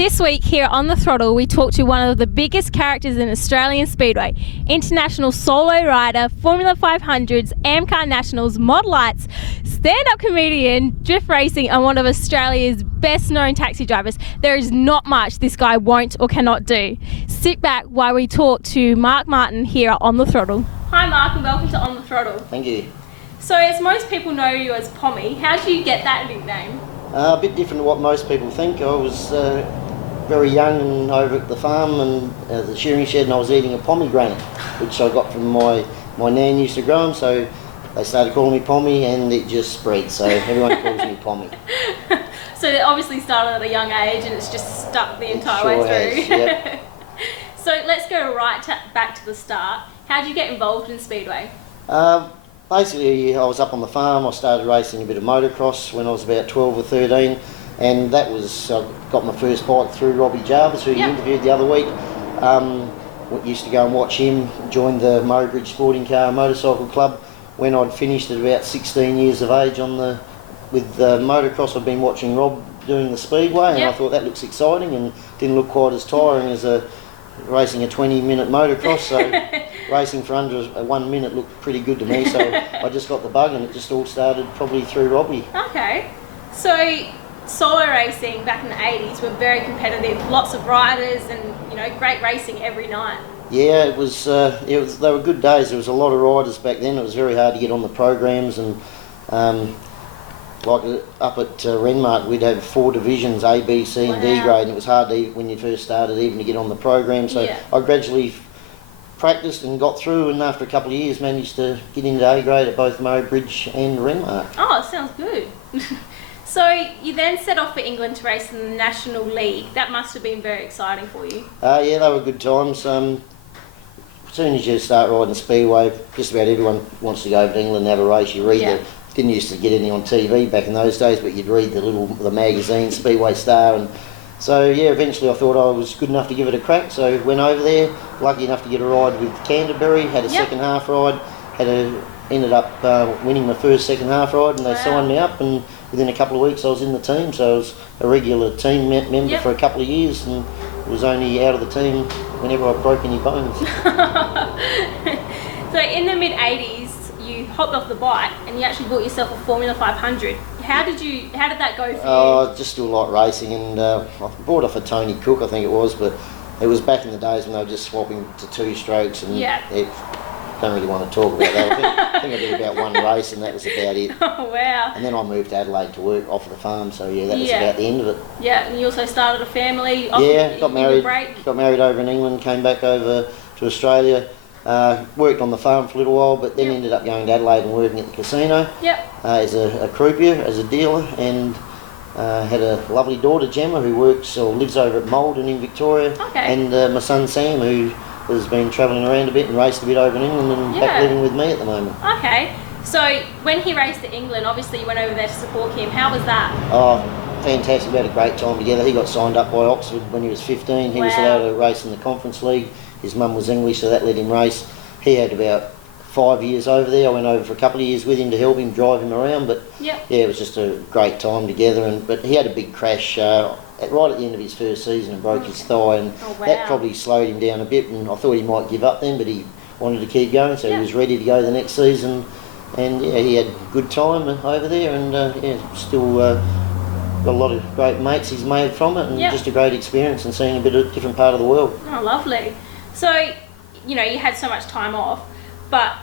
This week here on The Throttle, we talk to one of the biggest characters in Australian Speedway, international solo rider, Formula 500s, AmCar Nationals, Modelites, stand-up comedian, drift racing, and one of Australia's best-known taxi drivers. There is not much this guy won't or cannot do. Sit back while we talk to Mark Martin here on The Throttle. Hi Mark, and welcome to On The Throttle. Thank you. So as most people know you as Pommy, how did you get that nickname? A bit different to what most people think. I was very young and over at the farm and the shearing shed, and I was eating a pomegranate, which I got from my nan used to grow them, so they started calling me Pommy and it just spread, so everyone calls me Pommy. So it obviously started at a young age and it's just stuck the entire way through. Has, yep. So let's go back to the start. How did you get involved in Speedway? Basically, I was up on the farm. I started racing a bit of motocross when I was about 12 or 13, and that was, I got my first bike through Robbie Jarvis, who you interviewed the other week. Used to go and watch him, joined the Mowbridge Sporting Car and Motorcycle Club. When I'd finished at about 16 years of age with motocross, I'd been watching Rob doing the Speedway, and I thought that looks exciting and didn't look quite as tiring as racing a 20-minute motocross, so racing for under 1 minute looked pretty good to me, so I just got the bug and it just all started probably through Robbie. Okay, so solo racing back in the 80s were very competitive, lots of riders and great racing every night. Yeah, it was. They were good days. There was a lot of riders back then. It was very hard to get on the programs, and like up at Renmark, we'd have 4 divisions, A, B, C and D grade, and it was hard when you first started even to get on the program. So I gradually practiced and got through, and after a couple of years managed to get into A grade at both Mowbridge and Renmark. Oh, sounds good. So you then set off for England to race in the National League. That must have been very exciting for you. Yeah, they were good times. As soon as you start riding Speedway, just about everyone wants to go over to England and have a race. You read didn't used to get any on TV back in those days, but you'd read the magazine, Speedway Star, and so eventually I thought I was good enough to give it a crack, so went over there, lucky enough to get a ride with Canterbury, had a second half ride, ended up winning my first second half ride, and they signed me up, and within a couple of weeks I was in the team, so I was a regular team member for a couple of years, and was only out of the team whenever I broke any bones. So in the mid-80s, you hopped off the bike and you actually bought yourself a Formula 500. How did that go for you? I just still like racing, and I bought off a Tony Cook, I think it was, but it was back in the days when they were just swapping to 2 strokes, and don't really want to talk about that. I think I did about 1 race and that was about it. Oh wow. And then I moved to Adelaide to work off the farm, so that was about the end of it. Yeah, and you also started a family. Got married over in England, came back over to Australia, worked on the farm for a little while, but then ended up going to Adelaide and working at the casino as a croupier, as a dealer, and had a lovely daughter, Gemma, who lives over at Maldon in Victoria, and my son Sam, who has been travelling around a bit and raced a bit over in England and back living with me at the moment. Okay, so when he raced at England, obviously you went over there to support him. How was that? Oh, fantastic. We had a great time together. He got signed up by Oxford when he was 15. He was allowed to race in the Conference League. His mum was English, so that let him race. He had about 5 years over there. I went over for a couple of years with him to help him drive him around, but it was just a great time together. But he had a big crash right at the end of his first season and broke his thigh, and that probably slowed him down a bit, and I thought he might give up then, but he wanted to keep going, so he was ready to go the next season, and he had a good time over there, and still got a lot of great mates he's made from it, and just a great experience and seeing a bit of a different part of the world. Oh, lovely. So, you had so much time off, but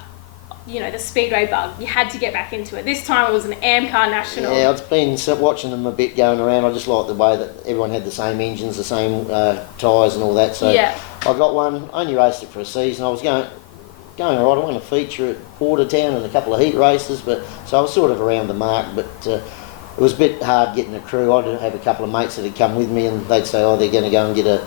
the Speedway bug, you had to get back into it. This time it was an AmCar National. Yeah, I've been watching them a bit going around. I just like the way that everyone had the same engines, the same tyres and all that. So I got one, only raced it for a season. I was going all right. I won a feature at Bordertown and a couple of heat races, so I was sort of around the mark, but it was a bit hard getting a crew. I'd have a couple of mates that had come with me, and they'd say, they're going to go and get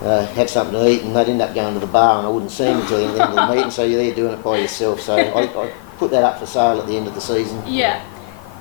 have something to eat, and they'd end up going to the bar, and I wouldn't see them until the end of the meeting, so you're there doing it by yourself. So I put that up for sale at the end of the season. Yeah.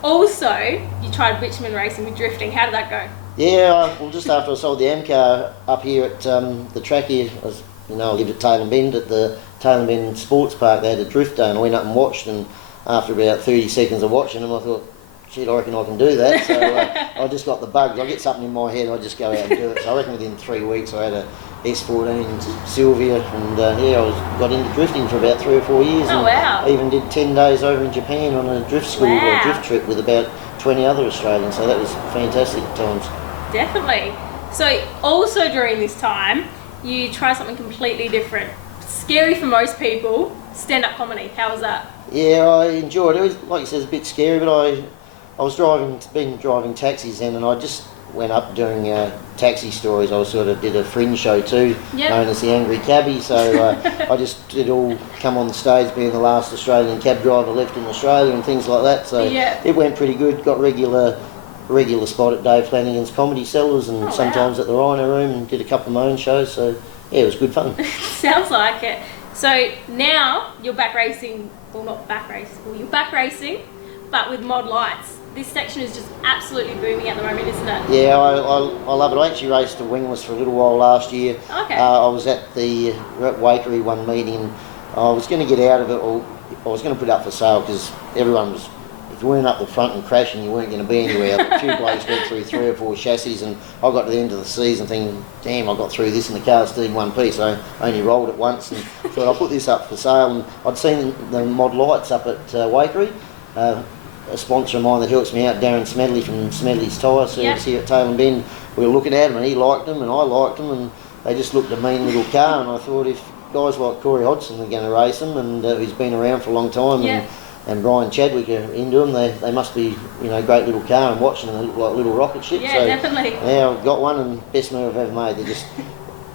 Also, you tried Richmond racing with drifting. How did that go? Yeah, well, just after I sold the AmCar up here at the track here, I lived at Tailem Bend, at the Tailem Bend Sports Park. They had a drift day, and I went up and watched, and after about 30 seconds of watching them, I thought, shit, I reckon I can do that. So I just got the bugs. I get something in my head, I just go out and do it. So I reckon within 3 weeks I had a S14 Sylvia, and got into drifting for about 3 or 4 years. Oh, wow. I even did 10 days over in Japan on a drift school or a drift trip with about 20 other Australians. So that was fantastic times. Definitely. So also during this time, you try something completely different. Scary for most people, stand-up comedy. How was that? Yeah, I enjoyed it. It was, like you said, it's a bit scary, but I was been driving taxis then, and I just went up doing taxi stories. I sort of did a fringe show too, known as the Angry Cabbie. So I just did all come on the stage being the last Australian cab driver left in Australia and things like that. So it went pretty good. Got regular spot at Dave Flanagan's Comedy Cellars, and sometimes at the Rhino Room, and did a couple of my own shows. So yeah, it was good fun. Sounds like it. So now you're back racing, well not back racing, well you're back racing, but with mod lights. This section is just absolutely booming at the moment, isn't it? Yeah, I love it. I actually raced the wingless for a little while last year. Okay. I was at the Wakery one meeting, and I was going to get out of it, or I was going to put it up for sale, because everyone was, if you weren't up the front and crashing, you weren't going to be anywhere. A few blokes went through 3 or 4 chassis, and I got to the end of the season thinking, damn, I got through this and the car's still in one piece. I only rolled it once, and thought I'll put this up for sale. And I'd seen the mod lights up at Wakery. A sponsor of mine that helps me out, Darren Smedley from Smedley's Tyre Service here at Tailem Bend, we were looking at them, and he liked them and I liked them, and they just looked a mean little car, and I thought if guys like Corey Hodgson are going to race them, and he's been around for a long time, and Brian Chadwick are into them, they must be, you know, great little car, and watching them, they look like little rocket ships. Yeah, so, definitely. Yeah, I've got one, and best move I've ever made. They're just,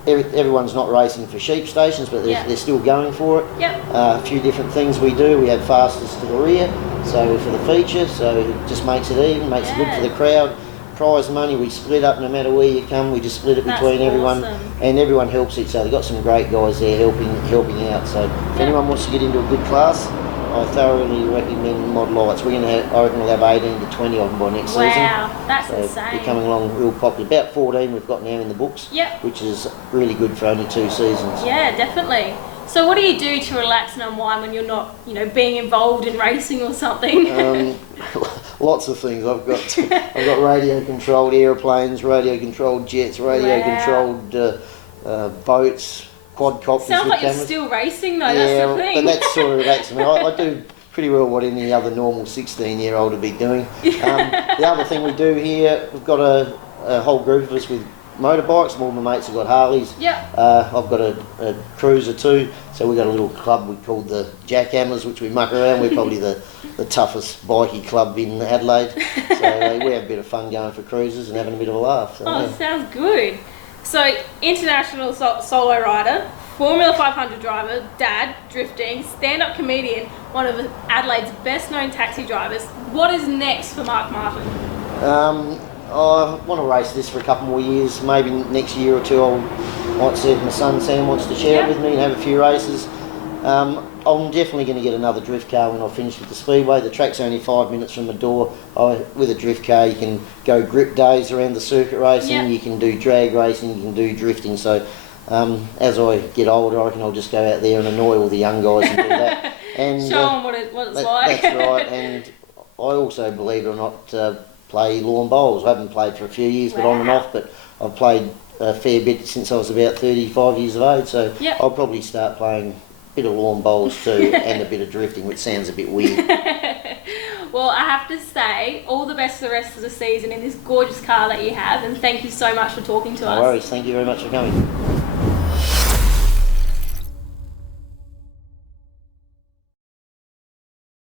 everyone's not racing for sheep stations, but they're still going for it. A few different things we do. We have fastest to the rear, so for the feature, so it just makes it even, makes it good for the crowd. Prize money, we split up no matter where you come, we just split it between everyone, and everyone helps each other. They've got some great guys there helping out, so if anyone wants to get into a good class, I thoroughly recommend mod lights. We're going to have, I reckon we'll have 18 to 20 of them by next season. Wow, that's insane. They're coming along real popular. About 14 we've got now in the books, which is really good for only 2 seasons. Yeah, definitely. So what do you do to relax and unwind when you're not, you know, being involved in racing or something? Lots of things. I've got radio controlled aeroplanes, radio controlled jets, radio controlled boats, quadcopters. Sounds like cameras. You're still racing though. That's the thing. But that's sort of relaxing me. I do pretty well what any other normal 16-year-old would be doing. The other thing we do here, we've got a whole group of us with motorbikes. All my mates have got Harleys. I've got a cruiser too, so we've got a little club we call the Jackhammers, which we muck around. We're probably the toughest bikie club in Adelaide, so we have a bit of fun going for cruises and having a bit of a laugh. So, sounds good. So international solo rider, Formula 500 driver, dad, drifting, stand-up comedian, one of Adelaide's best known taxi drivers. What is next for Mark Martin? I want to race this for a couple more years. Maybe next year or two I might see if my son Sam wants to share it with me and have a few races. I'm definitely going to get another drift car when I finish with the Speedway. The track's only 5 minutes from the door. With a drift car you can go grip days around the circuit racing, you can do drag racing, you can do drifting. So as I get older, I reckon I'll just go out there and annoy all the young guys and do that. And show them what it's like. That's right. And I also, believe it or not, play lawn bowls. I haven't played for a few years, but on and off, but I've played a fair bit since I was about 35 years of age, so I'll probably start playing a bit of lawn bowls too and a bit of drifting, which sounds a bit weird. Well, I have to say, all the best for the rest of the season in this gorgeous car that you have, and thank you so much for talking to us. No worries, thank you very much for coming.